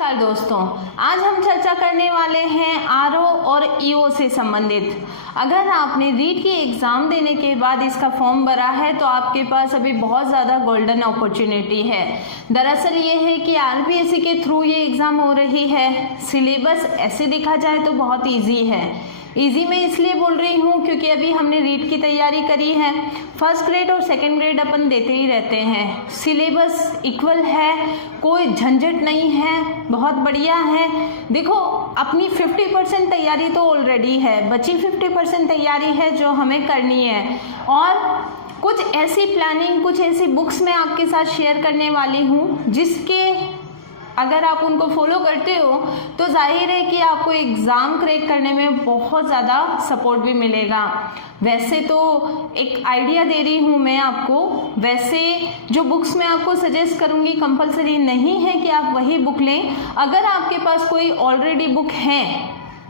नमस्कार दोस्तों, आज हम चर्चा करने वाले हैं आरओ और ईओ से संबंधित। अगर आपने रीट की एग्ज़ाम देने के बाद इसका फॉर्म भरा है तो आपके पास अभी बहुत ज़्यादा गोल्डन अपॉर्चुनिटी है। दरअसल ये है कि आरपीएससी के थ्रू ये एग्ज़ाम हो रही है। सिलेबस ऐसे देखा जाए तो बहुत ईजी है। इजी मैं इसलिए बोल रही हूँ क्योंकि अभी हमने रीट की तैयारी करी है। फर्स्ट ग्रेड और सेकंड ग्रेड अपन देते ही रहते हैं। सिलेबस इक्वल है, कोई झंझट नहीं है, बहुत बढ़िया है। देखो, अपनी 50% तैयारी तो ऑलरेडी है, बची 50% तैयारी है जो हमें करनी है। और कुछ ऐसी प्लानिंग, कुछ ऐसी बुक्स मैं आपके साथ शेयर करने वाली हूँ जिसके अगर आप उनको फॉलो करते हो तो जाहिर है कि आपको एग्ज़ाम क्रैक करने में बहुत ज़्यादा सपोर्ट भी मिलेगा। वैसे तो एक आइडिया दे रही हूँ मैं आपको, वैसे जो बुक्स मैं आपको सजेस्ट करूँगी कंपलसरी नहीं है कि आप वही बुक लें। अगर आपके पास कोई ऑलरेडी बुक है,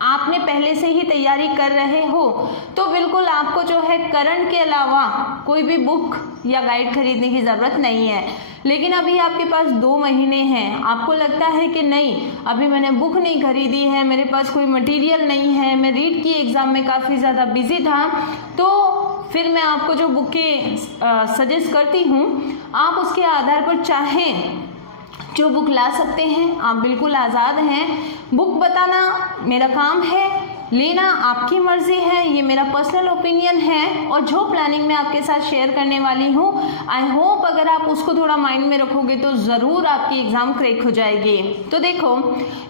आपने पहले से ही तैयारी कर रहे हो, तो बिल्कुल आपको जो है करंट के अलावा कोई भी बुक या गाइड खरीदने की ज़रूरत नहीं है। लेकिन अभी आपके पास 2 महीने हैं, आपको लगता है कि नहीं अभी मैंने बुक नहीं खरीदी है, मेरे पास कोई मटेरियल नहीं है, मैं रीट की एग्ज़ाम में काफ़ी ज़्यादा बिजी था, तो फिर मैं आपको जो बुकें सजेस्ट करती हूँ आप उसके आधार पर चाहें जो बुक ला सकते हैं। आप बिल्कुल आज़ाद हैं, बुक बताना मेरा काम है, लेना आपकी मर्जी है, ये मेरा पर्सनल ओपिनियन है। और जो प्लानिंग मैं आपके साथ शेयर करने वाली हूँ, आई होप अगर आप उसको थोड़ा माइंड में रखोगे तो ज़रूर आपकी एग्ज़ाम क्रैक हो जाएगी। तो देखो,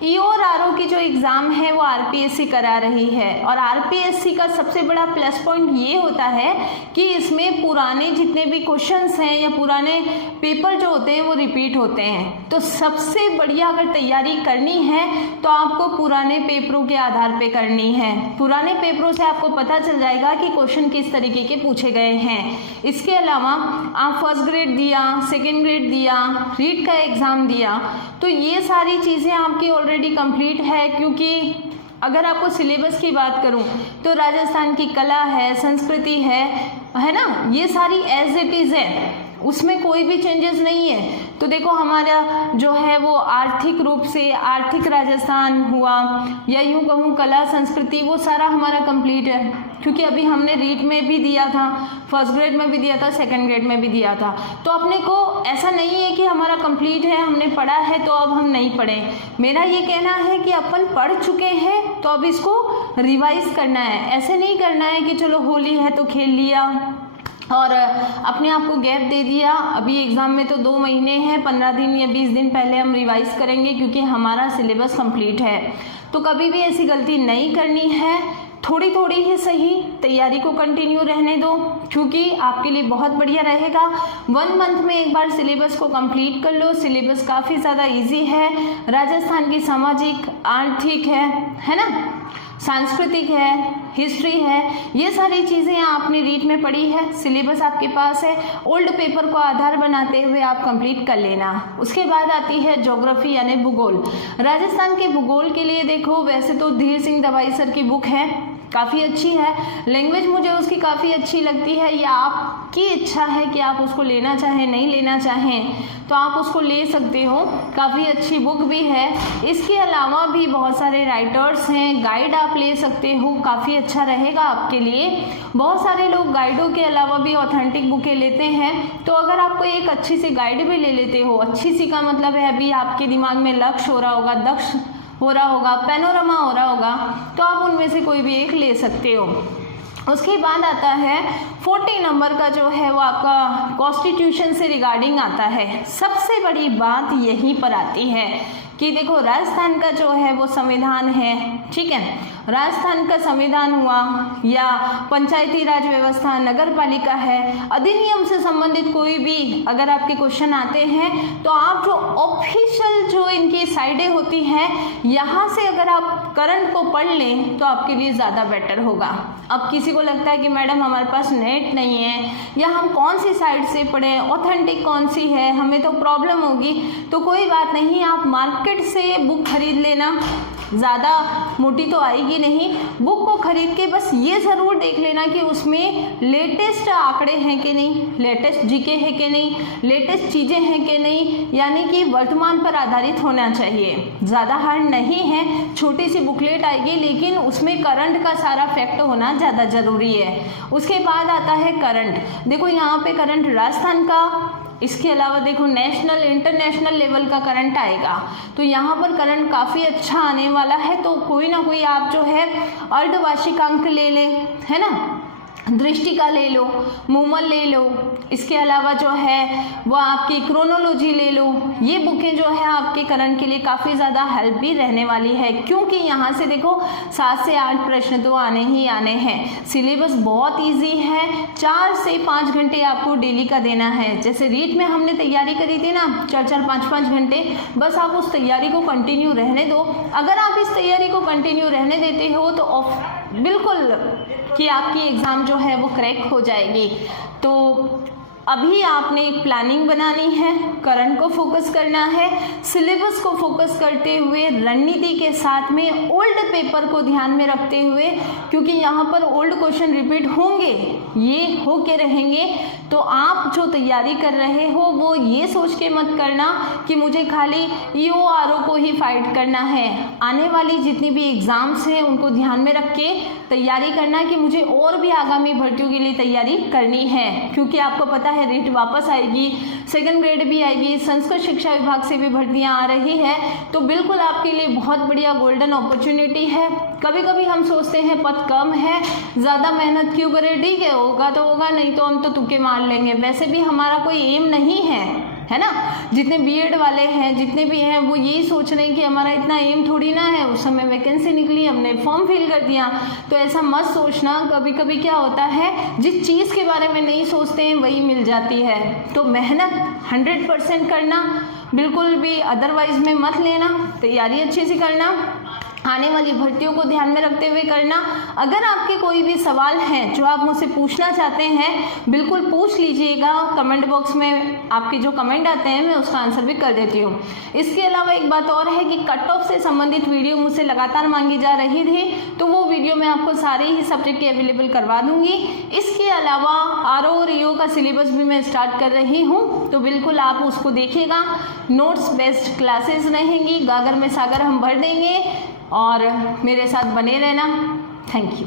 ईओ और आरओ की जो एग्ज़ाम है वो आरपीएससी करा रही है, और आरपीएससी का सबसे बड़ा प्लस पॉइंट ये होता है कि इसमें पुराने जितने भी क्वेश्चंस हैं या पुराने पेपर जो होते हैं वो रिपीट होते हैं। तो सबसे बढ़िया अगर तैयारी करनी है तो आपको पुराने पेपरों के आधार पर करनी है। पुराने पेपरों से आपको पता चल जाएगा कि क्वेश्चन किस तरीके के पूछे गए हैं। इसके अलावा आप फर्स्ट ग्रेड दिया, सेकंड ग्रेड दिया, रीट का एग्ज़ाम दिया, तो ये सारी चीज़ें आपकी ऑलरेडी कंप्लीट है। क्योंकि अगर आपको सिलेबस की बात करूं तो राजस्थान की कला है, संस्कृति है ना, ये सारी एज इट इज़ है, उसमें कोई भी चेंजेस नहीं है। तो देखो, हमारा जो है वो आर्थिक रूप से आर्थिक राजस्थान हुआ, या यूँ कहूँ कला संस्कृति, वो सारा हमारा कंप्लीट है। क्योंकि अभी हमने रीट में भी दिया था, फर्स्ट ग्रेड में भी दिया था, सेकंड ग्रेड में भी दिया था। तो अपने को ऐसा नहीं है कि हमारा कंप्लीट है, हमने पढ़ा है तो अब हम नहीं पढ़ें। मेरा ये कहना है कि अपन पढ़ चुके हैं तो अब इसको रिवाइज करना है। ऐसे नहीं करना है कि चलो होली है तो खेल लिया और अपने आप को गैप दे दिया। अभी एग्ज़ाम में तो 2 महीने हैं, 15 दिन या 20 दिन पहले हम रिवाइज करेंगे क्योंकि हमारा सिलेबस कंप्लीट है। तो कभी भी ऐसी गलती नहीं करनी है। थोड़ी थोड़ी ही सही तैयारी को कंटिन्यू रहने दो, क्योंकि आपके लिए बहुत बढ़िया रहेगा। 1 मंथ में एक बार सिलेबस को कंप्लीट कर लो। सिलेबस काफ़ी ज़्यादा इजी है। राजस्थान की सामाजिक, आर्थिक है ना, सांस्कृतिक है, हिस्ट्री है, ये सारी चीज़ें आपने रीट में पढ़ी है, सिलेबस आपके पास है। ओल्ड पेपर को आधार बनाते हुए आप कंप्लीट कर लेना। उसके बाद आती है ज्योग्राफी यानी भूगोल। राजस्थान के भूगोल के लिए देखो, वैसे तो धीर सिंह दवाई सर की बुक है, काफ़ी अच्छी है। लैंग्वेज मुझे उसकी काफ़ी अच्छी लगती है। या आपकी इच्छा है कि आप उसको लेना चाहें, नहीं लेना चाहें तो आप उसको ले सकते हो, काफ़ी अच्छी बुक भी है। इसके अलावा भी बहुत सारे राइटर्स हैं, गाइड आप ले सकते हो, काफ़ी अच्छा रहेगा आपके लिए। बहुत सारे लोग गाइडों के अलावा भी ऑथेंटिक बुकें लेते हैं। तो अगर आपको एक अच्छी सी गाइड भी ले लेते हो, अच्छी सी का मतलब है अभी आपके दिमाग में लक्ष्य हो रहा होगा, दक्ष हो रहा होगा, पैनोरमा हो रहा होगा, तो आप उनमें से कोई भी एक ले सकते हो। उसके बाद आता है 40 नंबर का जो है वो आपका कॉन्स्टिट्यूशन से रिगार्डिंग आता है। सबसे बड़ी बात यहीं पर आती है कि देखो, राजस्थान का जो है वो संविधान है, ठीक है, राजस्थान का संविधान हुआ या पंचायती राज व्यवस्था, नगर पालिका है, अधिनियम से संबंधित कोई भी अगर आपके क्वेश्चन आते हैं तो आप जो ऑफिशियल जो इनकी साइडें होती हैं, यहाँ से अगर आप करंट को पढ़ लें तो आपके लिए ज़्यादा बेटर होगा। अब किसी को लगता है कि मैडम हमारे पास नेट नहीं है, या हम कौन सी साइट से पढ़ें, ऑथेंटिक कौन सी है, हमें तो प्रॉब्लम होगी। तो कोई बात नहीं, आप मार्केट से बुक खरीद लेना, ज़्यादा मोटी तो आएगी आएगी नहीं। बुक को खरीद के बस ये ज़रूर देख लेना कि उसमें लेटेस्ट आंकड़े हैं कि नहीं, लेटेस्ट जीके है कि नहीं, लेटेस्ट चीज़ें हैं कि नहीं, यानी कि वर्तमान पर आधारित होना चाहिए। ज़्यादा हार्ड नहीं है, छोटी सी बुकलेट आएगी लेकिन उसमें करंट का सारा फैक्ट होना ज़्यादा ज़रूरी है। उसके बाद आता है करंट। देखो यहाँ पे करंट राजस्थान का, इसके अलावा देखो नेशनल इंटरनेशनल लेवल का करंट आएगा, तो यहाँ पर करंट काफ़ी अच्छा आने वाला है। तो कोई ना कोई आप जो है अर्धवार्षिकांक ले ले, है ना, दृष्टि का ले लो, मूमल ले लो, इसके अलावा जो है वो आपकी क्रोनोलॉजी ले लो। ये बुकें जो है आपके करंट के लिए काफ़ी ज़्यादा हेल्प भी रहने वाली है, क्योंकि यहाँ से देखो 7 से 8 प्रश्न तो आने ही आने हैं। सिलेबस बहुत इजी है, 4 से 5 घंटे आपको डेली का देना है। जैसे रीट में हमने तैयारी करी थी ना 4-4, 5-5 घंटे, बस आप उस तैयारी को कंटिन्यू रहने दो। अगर आप इस तैयारी को कंटिन्यू रहने देते हो तो बिल्कुल कि आपकी एग्ज़ाम जो है वो क्रैक हो जाएगी। तो अभी आपने एक प्लानिंग बनानी है, करंट को फोकस करना है, सिलेबस को फोकस करते हुए, रणनीति के साथ में ओल्ड पेपर को ध्यान में रखते हुए, क्योंकि यहाँ पर ओल्ड क्वेश्चन रिपीट होंगे, ये हो के रहेंगे। तो आप जो तैयारी कर रहे हो वो ये सोच के मत करना कि मुझे खाली ईओ आरओ को ही फाइट करना है। आने वाली जितनी भी एग्ज़ाम्स हैं उनको ध्यान में रख के तैयारी करना कि मुझे और भी आगामी भर्तियों के लिए तैयारी करनी है, क्योंकि आपको पता है रीट वापस आएगी, सेकंड ग्रेड भी आएगी, संस्कृत शिक्षा विभाग से भी भर्तियां आ रही है। तो बिल्कुल आपके लिए बहुत बढ़िया गोल्डन अपॉर्चुनिटी है। कभी कभी हम सोचते हैं पद कम है, ज़्यादा मेहनत क्यों करें, ठीक है होगा तो होगा, नहीं तो हम तो तुक्के मार लेंगे। वैसे भी हमारा कोई एम नहीं है ना। जितने बीएड वाले हैं, जितने भी हैं, वो यही सोच रहे हैं कि हमारा इतना एम थोड़ी ना है। उस समय वैकेंसी निकली, हमने फॉर्म फिल कर दिया। तो ऐसा मत सोचना। कभी कभी क्या होता है, जिस चीज़ के बारे में नहीं सोचते हैं वही मिल जाती है। तो मेहनत 100% करना, बिल्कुल भी अदरवाइज में मत लेना, तैयारी अच्छे से करना, आने वाली भर्तियों को ध्यान में रखते हुए करना। अगर आपके कोई भी सवाल हैं जो आप मुझसे पूछना चाहते हैं, बिल्कुल पूछ लीजिएगा। कमेंट बॉक्स में आपके जो कमेंट आते हैं मैं उसका आंसर भी कर देती हूँ। इसके अलावा एक बात और है कि कट ऑफ से संबंधित वीडियो मुझसे लगातार मांगी जा रही थी, तो वो वीडियो मैं आपको सारे ही सब्जेक्ट के अवेलेबल करवा दूंगी। इसके अलावा आरओ और ईओ का सिलेबस भी मैं स्टार्ट कर रही हूँ, तो बिल्कुल आप उसको देखिएगा। नोट्स बेस्ड क्लासेस रहेंगी, गागर में सागर हम भर देंगे, और मेरे साथ बने रहना। Thank you.